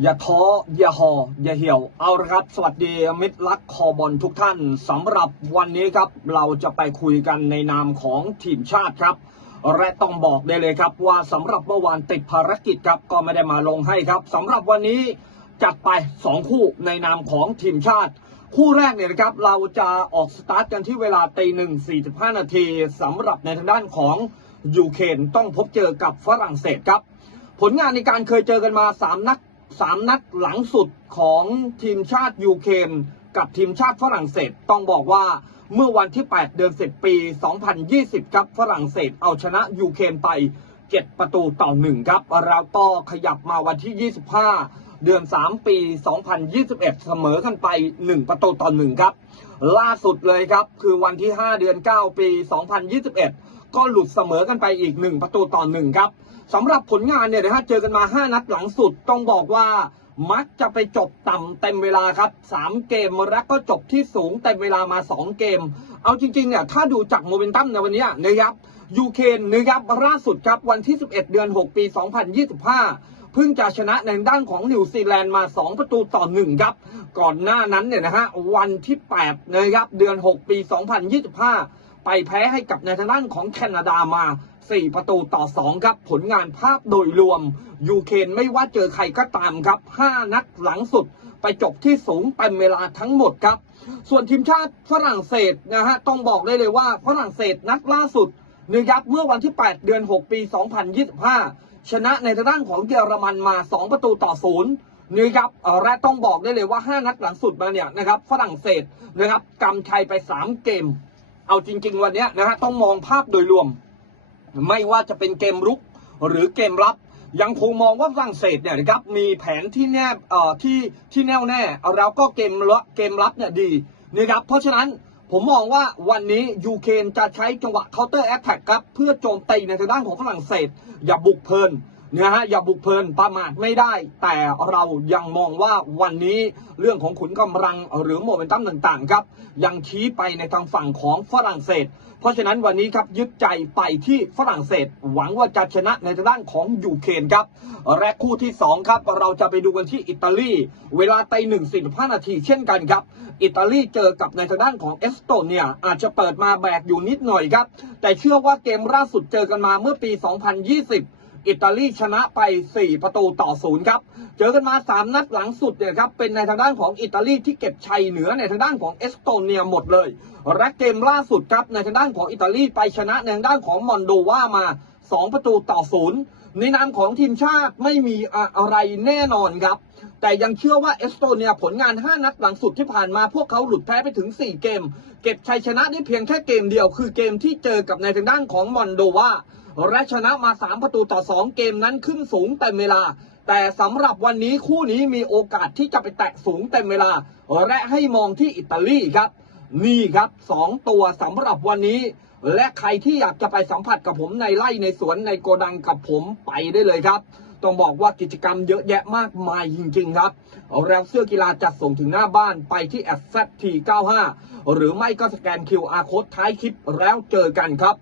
อย่าท้ออย่าห่ออย่าเหี่ยวเอาละครับ สวัสดีมิตรรักคอบอลทุกท่านสำหรับวันนี้ครับ เราจะไปคุยกันในนามของทีมชาติครับ และต้องบอกได้เลยครับ ว่าสำหรับเมื่อวานติดภารกิจครับก็ไม่ได้มาลงให้ครับสำหรับวันนี้จัดไป 2 คู่ในนามของทีมชาติ คู่แรกเนี่ยนะครับเราจะออกสตาร์ทกันที่เวลาตีหนึ่งสี่สิบห้านาทีสำหรับในทางด้านของยูเครนต้องพบเจอกับฝรั่งเศสครับ ผลงานในการเคยเจอกันมา 3 นัก ด3นัดหลังสุดของทีมชาติยูเครนกับทีมชาติฝรั่งเศสต้องบอกว่าเมื่อวันที่ 8 เดือน 10 ปี 2020 ครับฝรั่งเศสเอาชนะยูเครนไป 7 ประตูต่อ 1 ครับแล้วก็ขยับมาวันที่ 25 เดือน 3 ปี 2021 เสมอกันไป 1 ประตูต่อ 1 ครับ ล่าสุดเลยครับ คือวันที่ 5 เดือน 9 ปี 2021 ก็หลุดเสมอกันไปอีก 1 ประตูต่อ1ครับสำหรับผลงานเนี่ยนะฮะเจอกันมา 5 นัดหลังสุดต้องบอกว่ามักจะไปจบต่ำเต็มเวลาครับ 3 เกมแล้วก็จบที่สูงเต็มเวลามา 2 เกม เอาจริงๆเนี่ยถ้าดูจากโมเมนตัมในวันนี้นะครับยูเครนนะครับล่าสุดครับวันที่ 11 เดือน 6 ปี 2025 เพิ่งจะชนะในด้านของนิวซีแลนด์มา 2 ประตูต่อ 1 ครับ ก่อนหน้านั้นเนี่ยนะฮะวันที่ 8 นะครับเดือน 6 ปี 2025 ไปแพ้ให้กับในทางด้านของแคนาดามา 4 ประตูต่อ 2 ครับ ผลงานภาพโดยรวม ยูเครนไม่ว่าเจอใครก็ตามครับ 5 นัดหลังสุดไปจบที่สูงเต็มเวลาทั้งหมดครับ ส่วนทีมชาติฝรั่งเศสนะฮะต้องบอกได้เลยว่าฝรั่งเศสนัดล่าสุดนะครับเมื่อวันที่ 8 เดือน 6 ปี 2025 ชนะในทางด้านของเยอรมันมา 2 ประตูต่อศูนย์นะครับเออและต้องบอกได้เลยว่า 5 นัดหลังสุดมาเนี่ยนะครับฝรั่งเศสนะครับกำชัยไป 3 เกม เอาจริง ๆ วันนี้นะฮะต้องมองภาพโดยรวม ไม่ว่าจะเป็นเกมรุกหรือเกมรับยังคงมองว่าฝรั่งเศสเนี่ยนะครับมีแผนที่แนบเอ่อที่ที่แน่วแน่แล้วก็เกมละเกมรับเนี่ยดีนะครับเพราะฉะนั้นผมมองว่าวันนี้ยูเครนจะใช้จังหวะเคาน์เตอร์แอตแทกครับเพื่อโจมตีในทางด้านของฝรั่งเศส อย่าบุกเพลิน นะฮะอย่าบุกเพลินประมาทไม่ได้ แต่เรายังมองว่าวันนี้เรื่องของขุนกำลังหรือโมเมนตัมต่างๆครับยังชี้ไปในทางฝั่งของฝรั่งเศส เพราะฉะนั้นวันนี้ครับยึดใจไปที่ฝรั่งเศส หวังว่าจะชนะในทางด้านของยูเครนครับและคู่ที่2ครับเราจะไปดูกันที่อิตาลีเวลาตีหนึ่งสี่ห้านาทีเช่นกันครับอิตาลีเจอกับในทางด้านของเอสโตเนียอาจจะเปิดมาแบกอยู่นิดหน่อยครับแต่เชื่อว่าเกมล่าสุดเจอกันมาเมื่อปี 2020 อิตาลีชนะไป 4 ประตูต่อศูนย์ครับ เจอกันมา 3 นัดหลังสุดเนี่ยครับ เป็นในทางด้านของอิตาลีที่เก็บชัยเหนือในทางด้านของเอสโตเนียหมดเลย และเกมล่าสุดครับในทางด้านของอิตาลีไปชนะในทางด้านของมอนโดวามา 2 ประตูต่อศูนย์ในนามของทีมชาติไม่มีอะไรแน่นอนครับ แต่ยังเชื่อว่าเอสโตเนียผลงาน 5 นัดหลังสุดที่ผ่านมาพวกเขาหลุดแพ้ไปถึง 4 เกม เก็บชัยชนะได้เพียงแค่เกมเดียว คือเกมที่เจอกับในทางด้านของมอนโดวา และชนะมา 3 ประตูต่อ 2 เกมนั้นขึ้นสูงเต็มเวลา แต่สำหรับวันนี้คู่นี้มีโอกาสที่จะไปแตะสูงเต็มเวลา และให้มองที่อิตาลีครับ นี่ครับ 2 ตัวสำหรับวันนี้ และใครที่อยากจะไปสัมผัสกับผมในไร่ในสวนในโกดังกับผมไปได้เลยครับต้องบอกว่ากิจกรรมเยอะแยะมากมายจริงๆครับแล้วเสื้อกีฬาจัดส่งถึงหน้าบ้านไปที่ a z t 95หรือไม่ก็สแกน QR Code ท้ายคลิปแล้วเจอกันครับ